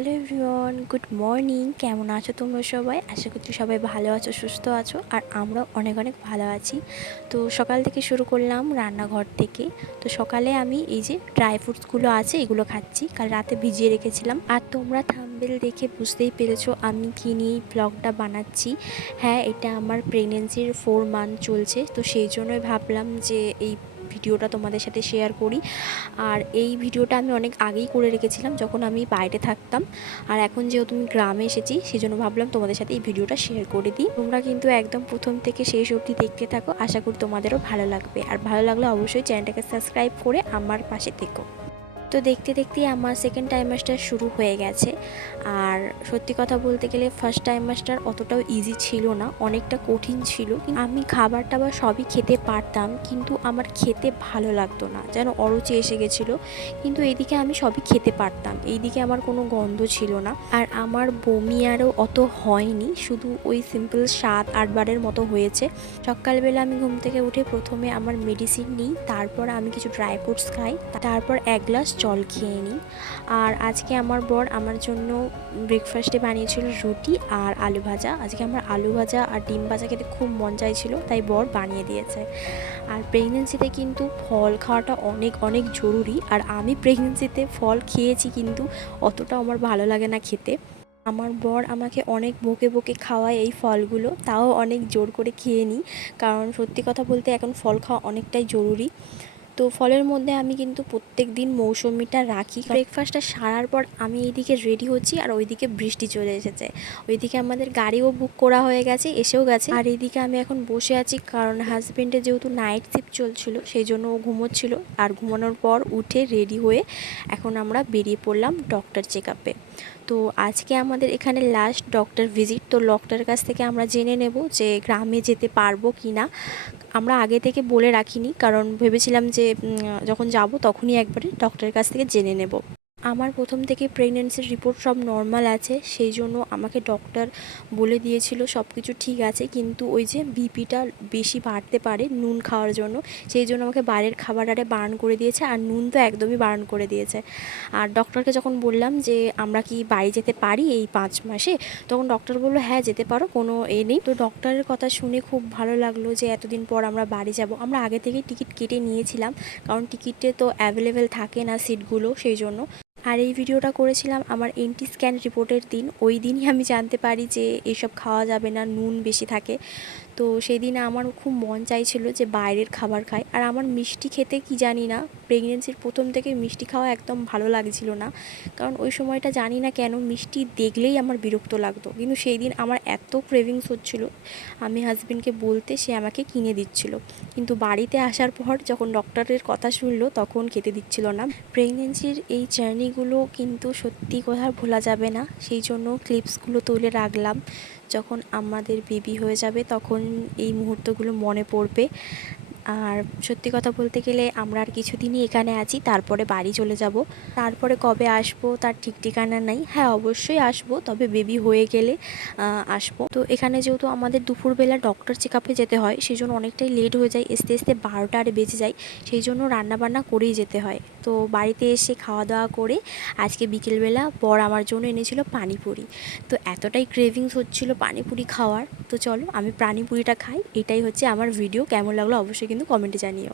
Hello everyone, good morning. কেমন আছো তোমরা সবাই? আশা করছি সবাই ভালো আছো, সুস্থ আছো, আর আমরাও অনেক অনেক ভালো আছি। তো সকাল থেকে শুরু করলাম রান্নাঘর থেকে। তো সকালে আমি এই যে ড্রাই ফ্রুটসগুলো আছে এগুলো খাচ্ছি, কাল রাতে ভিজিয়ে রেখেছিলাম। আর তোমরা থাম্বনেল দেখে বুঝতেই পেরেছো আমি কী নিয়ে ব্লগটা বানাচ্ছি। হ্যাঁ, এটা আমার প্রেগনেন্সির 4 মান্থ চলছে, তো সেই জন্যই ভাবলাম যে এই ভিডিওটা তোমাদের সাথে শেয়ার করি। আর এই ভিডিওটা আমি অনেক আগেই করে রেখেছিলাম যখন আমি বাইরে থাকতাম, আর এখন যেহেতু আমি গ্রামে এসেছি সেই জন্য ভাবলাম তোমাদের সাথে এই ভিডিওটা শেয়ার করে দিই। তোমরা কিন্তু একদম প্রথম থেকে শেষ অবধি দেখতে থাকো, আশা করি তোমাদেরও ভালো লাগবে। আর ভালো লাগলে অবশ্যই চ্যানেলটাকে সাবস্ক্রাইব করে আমার পাশে থেকো। তো দেখতে দেখতেই আমার সেকেন্ড টাইমাস্টার শুরু হয়ে গেছে। আর সত্যি কথা বলতে গেলে ফার্স্ট টাইমাস্টার অতটাও ইজি ছিল না, অনেকটা কঠিন ছিল। আমি খাবার টাবার সবই খেতে পারতাম, কিন্তু আমার খেতে ভালো লাগতো না, যেন অরুচি এসে গেছিলো। কিন্তু এইদিকে আমি সবই খেতে পারতাম, এইদিকে আমার কোনো গন্ধ ছিল না। আর আমার বমি আরও অত হয়নি, শুধু ওই সিম্পল 7-8 বারের মতো হয়েছে। সকালবেলা আমি ঘুম থেকে উঠে প্রথমে আমার মেডিসিন নিই, তারপর আমি কিছু ড্রাই ফ্রুটস খাই, তারপর 1 গ্লাস জল খেয়ে নিই। আর আজকে আমার বর আমার জন্য ব্রেকফাস্টে বানিয়েছিল রুটি আর আলু ভাজা। আজকে আমার আলু ভাজা আর ডিম ভাজা খেতে খুব মন চাইছিল, তাই বর বানিয়ে দিয়েছে। আর প্রেগনেন্সিতে কিন্তু ফল খাওয়াটা অনেক অনেক জরুরি। আর আমি প্রেগনেন্সিতে ফল খেয়েছি, কিন্তু অতটা আমার ভালো লাগে না খেতে। আমার বর আমাকে অনেক বকে বকে খাওয়ায় এই ফলগুলো, তাও অনেক জোর করে খেয়ে নিই, কারণ সত্যি কথা বলতে এখন ফল খাওয়া অনেকটাই জরুরি। তো ফলের মধ্যে আমি কিন্তু প্রত্যেক দিন মৌসুমিটা রাখি। ব্রেকফাস্টটা সারার পর আমি এইদিকে রেডি হচ্ছি, আর ওইদিকে বৃষ্টি চলে এসেছে। ওইদিকে আমাদের গাড়িও বুক করা হয়ে গেছে, এসেও গেছে। আর এইদিকে আমি এখন বসে আছি, কারণ হাজবেন্ডের যেহেতু নাইট শিফট চলছিল সেই জন্য ও ঘুমোচ্ছিল। আর ঘুমানোর পর উঠে রেডি হয়ে এখন আমরা বেরিয়ে পড়লাম ডক্টর চেক আপে। তো আজকে আমাদের এখানে লাস্ট ডক্টর ভিজিট, তো ডক্টরের কাছ থেকে আমরা জেনে নেব যে গ্রামে যেতে পারবো কি না। আমরা আগে থেকে বলে রাখিনি, কারণ ভেবেছিলাম যে যখন যাব তখনই একবারে ডক্টরের কাছ থেকে জেনে নেব। আমার প্রথম থেকে প্রেগনেন্সির রিপোর্ট সব নর্মাল আছে, সেই জন্য আমাকে ডক্টর বলে দিয়েছিল সব কিছু ঠিক আছে, কিন্তু ওই যে বিপিটা বেশি বাড়তে পারে নুন খাওয়ার জন্য, সেই জন্য আমাকে বাইরের খাবার আরে বারণ করে দিয়েছে, আর নুন তো একদমই বারণ করে দিয়েছে। আর ডক্টরকে যখন বললাম যে আমরা কি বাড়ি যেতে পারি এই 5 মাসে, তখন ডক্টর বললো হ্যাঁ যেতে পারো, কোনো নেই। তো ডক্টরের কথা শুনে খুব ভালো লাগলো যে এতদিন পর আমরা বাড়ি যাব। আমরা আগে থেকেই টিকিট কেটে নিয়েছিলাম, কারণ টিকিটে তো অ্যাভেলেবেল থাকে না সিটগুলো, সেই জন্য। আর এই ভিডিওটা করেছিলাম আমার এনটি স্ক্যান রিপোর্টের দিন, ওই দিনই আমি জানতে পারি যে এসব খাওয়া যাবে না, নুন বেশি থাকে। তো সেই দিন আমার খুব মন চাইছিল যে বাইরের খাবার খাই। আর আমার মিষ্টি খেতে কি জানি না, প্রেগনেন্সির প্রথম থেকে মিষ্টি খাওয়া একদম ভালো লাগছিল না, কারণ ওই সময়টা জানি না কেন মিষ্টি দেখলেই আমার বিরক্ত লাগতো। কিন্তু সেই দিন আমার এত ক্রেভিংস হচ্ছিল, আমি হাজবেন্ডকে বলতে সে আমাকে কিনে দিচ্ছিল। কিন্তু বাড়িতে আসার পর যখন ডক্টরের কথা শুনলো তখন খেতে দিচ্ছিল না। প্রেগনেন্সির এই জার্নিগুলো কিন্তু সত্যি কথা ভোলা যাবে না, সেই জন্য ক্লিপসগুলো তুলে রাখলাম। যখন আমাদের বেবি হয়ে যাবে তখন এই মুহূর্তগুলো মনে পড়বে। আর সত্যি কথা বলতে গেলে আমরা আর কিছুদিনই এখানে আছি, তারপরে বাড়ি চলে যাব। তারপরে কবে আসবো তার ঠিক ঠিকানা নেই। হ্যাঁ অবশ্যই আসবো, তবে বেবি হয়ে গেলে আসবো। তো এখানে যেহেতু আমাদের দুপুরবেলা ডক্টর চেক আপে যেতে হয়, সেই জন্য অনেকটাই লেট হয়ে যায়, আসতে আসতে 12টা আর বেজে যায়, সেই জন্য রান্নাবান্না করেই যেতে হয়। তো বাড়িতে এসে খাওয়া দাওয়া করে আজকে বিকেলবেলা বর আমার জন্য এনেছিল পানিপুরি। তো এতটাই ক্রেভিংস হচ্ছিল পানিপুরি খাওয়ার, তো চলো আমি পানিপুরিটা খাই। এটাই হচ্ছে আমার ভিডিও, কেমন লাগলো অবশ্যই কিন্তু কমেন্টে জানিও।